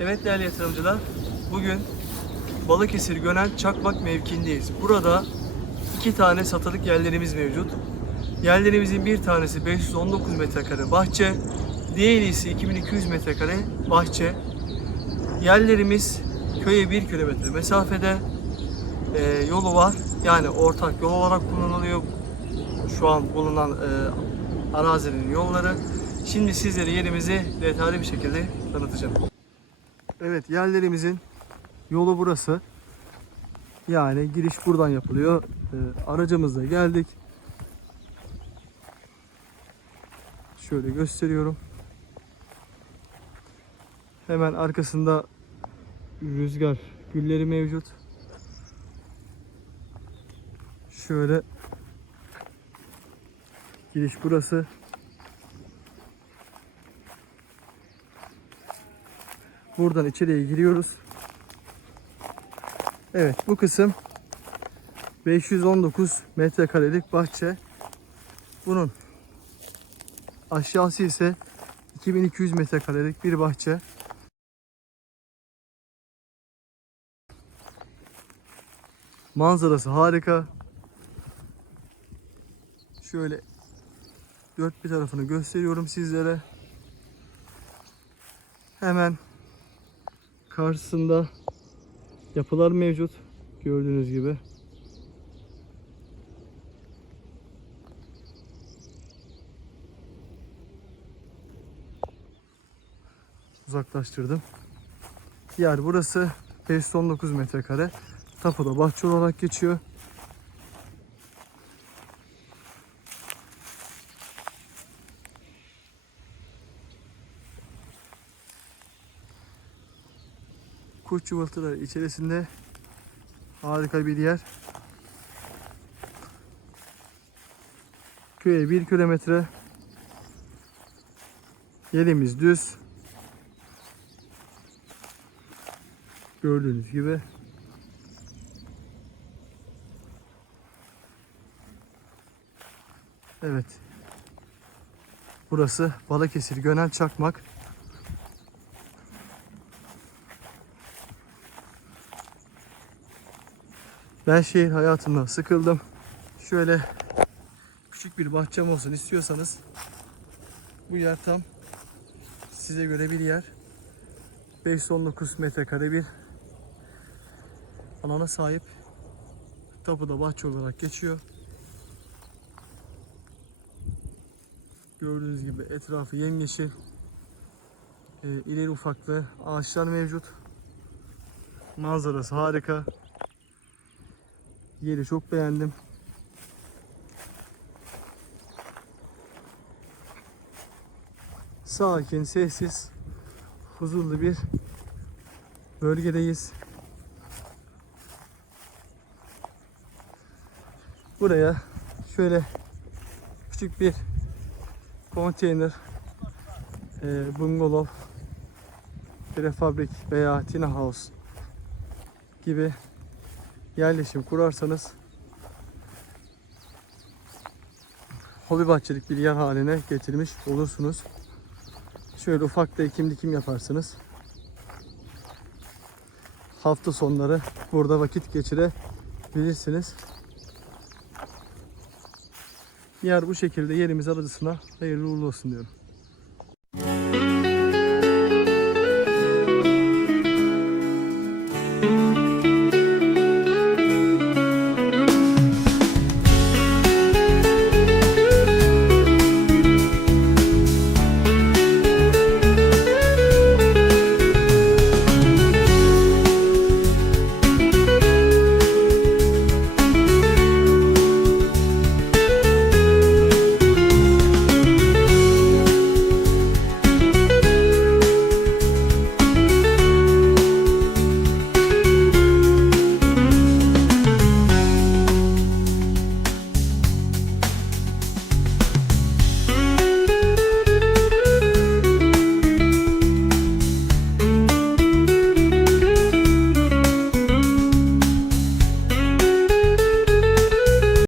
Evet değerli yatırımcılar, bugün Balıkesir Gönen Çakmak mevkiindeyiz. Burada iki tane satılık yerlerimiz mevcut. Yerlerimizin bir tanesi 519 metrekare bahçe, diğeri ise 2200 metrekare bahçe. Yerlerimiz köye 1 kilometre mesafede Ee, yolu var. Yani ortak yol olarak kullanılıyor. Şu an bulunan e, arazinin yolları. Şimdi sizlere yerimizi detaylı bir şekilde tanıtacağım. Evet yerlerimizin yolu burası. Yani giriş buradan yapılıyor. Ee, aracımızla geldik. Şöyle gösteriyorum. Hemen arkasında rüzgar gülleri mevcut. Şöyle giriş burası. Buradan içeriye giriyoruz. Evet bu kısım 519 metrekarelik bahçe. Bunun aşağısı ise 2200 metrekarelik bir bahçe. Manzarası harika. Şöyle dört bir tarafını gösteriyorum sizlere. Hemen karşısında yapılar mevcut. Gördüğünüz gibi. Uzaklaştırdım. Yer burası 519 metrekare. Tapuda bahçe olarak geçiyor. Kuş yuvultuları içerisinde harika bir yer. Köye bir kilometre. Yerimiz düz. Gördüğünüz gibi. Evet. Burası Balıkesir Gönel Çakmak. Ben şehir hayatımda sıkıldım. Şöyle küçük bir bahçem olsun istiyorsanız bu yer tam size göre bir yer. 519 metrekare bir alana sahip. Tapuda bahçe olarak geçiyor. Gördüğünüz gibi etrafı yemyeşil. Ee, ileri ufaklı ağaçlar mevcut. Manzarası harika. Yeri çok beğendim. Sakin, sessiz, huzurlu bir bölgedeyiz. Buraya şöyle küçük bir konteyner, e, bungalov, prefabrik veya tina house gibi yerleşim kurarsanız hobi bahçelik bir yer haline getirmiş olursunuz. Şöyle ufak da ekim dikim yaparsınız. Hafta sonları burada vakit geçirebilirsiniz. Yer bu şekilde yerimiz arasına hayırlı uğurlu olsun diyorum.